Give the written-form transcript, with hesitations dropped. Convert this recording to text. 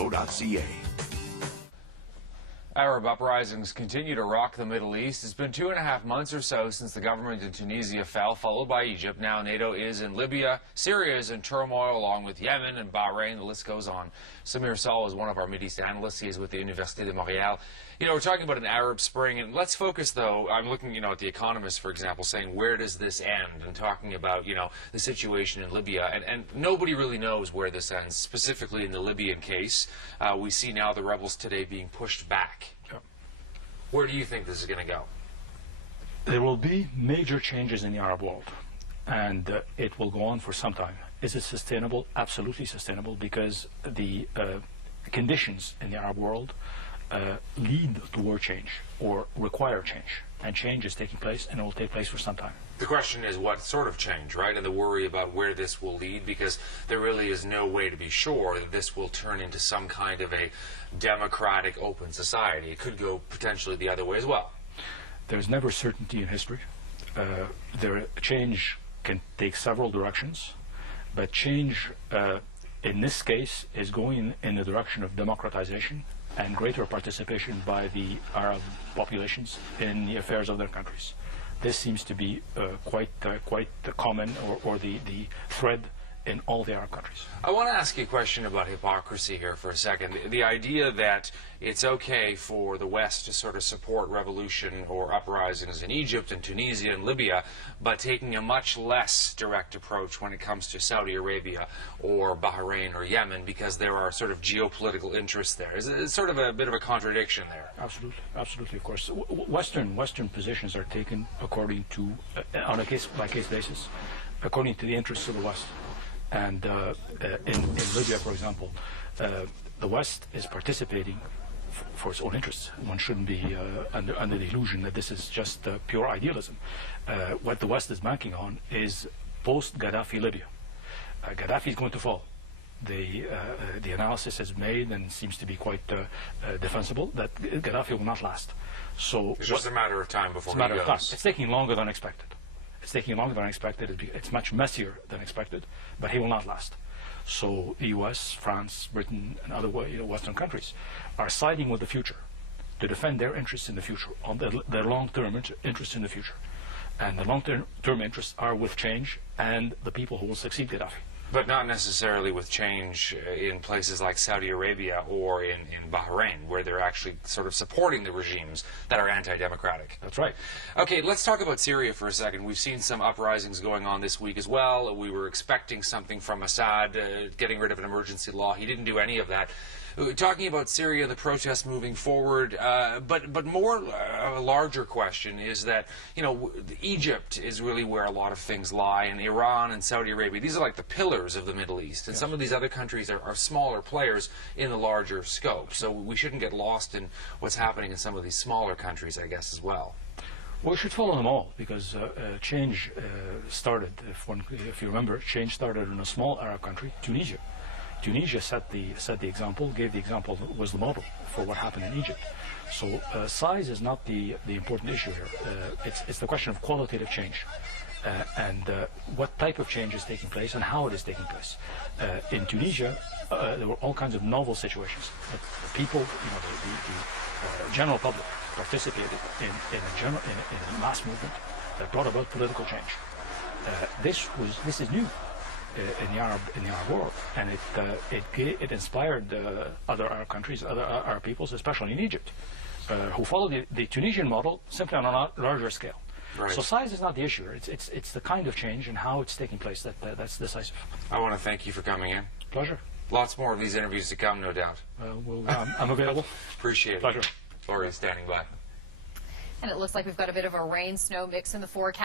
LIBYA3.info.ca. Arab uprisings continue to rock the Middle East. It's been 2.5 months or so since the government in Tunisia fell, followed by Egypt. Now NATO is in Libya. Syria is in turmoil, along with Yemen and Bahrain. The list goes on. Samir Saul is one of our Mideast analysts. He is with the Université de Montréal. You know, we're talking about an Arab Spring, and let's focus, though. I'm looking, at The Economist, for example, saying, where does this end? And talking about, the situation in Libya. And nobody really knows where this ends, specifically in the Libyan case. We see now the rebels today being pushed back. Yep. Where do you think this is going to go? There will be major changes in the Arab world, and it will go on for some time. Is it sustainable? Absolutely sustainable, because the conditions in the Arab world lead toward change or require change, and change is taking place, and it will take place for some time. The question is what sort of change, right? And the worry about where this will lead, because there really is no way to be sure that this will turn into some kind of a democratic, open society. It could go potentially the other way as well. There's never certainty in history. Change can take several directions, but change in this case is going in the direction of democratization and greater participation by the Arab populations in the affairs of their countries. This seems to be quite common, or the thread in all the Arab countries. I want to ask you a question about hypocrisy here for a second. The idea that it's okay for the West to sort of support revolution or uprisings in Egypt and Tunisia and Libya, but taking a much less direct approach when it comes to Saudi Arabia or Bahrain or Yemen, because there are sort of geopolitical interests there. It's sort of a bit of a contradiction there. Absolutely, of course. Western positions are taken according to, on a case-by-case basis, according to the interests of the West. And in Libya, for example, the West is participating for its own interests. One shouldn't be under the illusion that this is just pure idealism. What the West is banking on is post-Gaddafi Libya. Gaddafi is going to fall. The analysis is made and seems to be quite defensible that Gaddafi will not last. So it's just a matter of time before he goes. It's taking longer than expected. It's taking longer than expected. It's much messier than expected, but he will not last. So the U.S., France, Britain, and other Western countries are siding with the future to defend their interests in the future, on their long-term interests in the future. And the long-term interests are with change and the people who will succeed Gaddafi. But not necessarily with change in places like Saudi Arabia or in Bahrain, where they're actually sort of supporting the regimes that are anti-democratic. That's right. Okay, let's talk about Syria for a second. We've seen some uprisings going on this week as well. We were expecting something from Assad, getting rid of an emergency law. He didn't do any of that. Talking about Syria, the protests moving forward, but more a larger question is that, Egypt is really where a lot of things lie, and Iran and Saudi Arabia. These are like the pillars of the Middle East, and some of these other countries are smaller players in the larger scope. So we shouldn't get lost in what's happening in some of these smaller countries, I guess, as well. Well, we should follow them all, because change started, if you remember, change started in a small Arab country, Tunisia. Tunisia set the example, gave the example, was the model for what happened in Egypt. So size is not the important issue here. It's the question of qualitative change and what type of change is taking place and how it is taking place. In Tunisia, there were all kinds of novel situations. The people, the general public participated in a mass movement that brought about political change. This is new in the Arab world, and it inspired other Arab countries, other Arab peoples, especially in Egypt, who followed the Tunisian model simply on a larger scale. Right. So size is not the issue. It's the kind of change and how it's taking place that's decisive. I want to thank you for coming in. Pleasure. Lots more of these interviews to come, no doubt. I'm available. Appreciate it. Pleasure. Lori is standing by. And it looks like we've got a bit of a rain-snow mix in the forecast.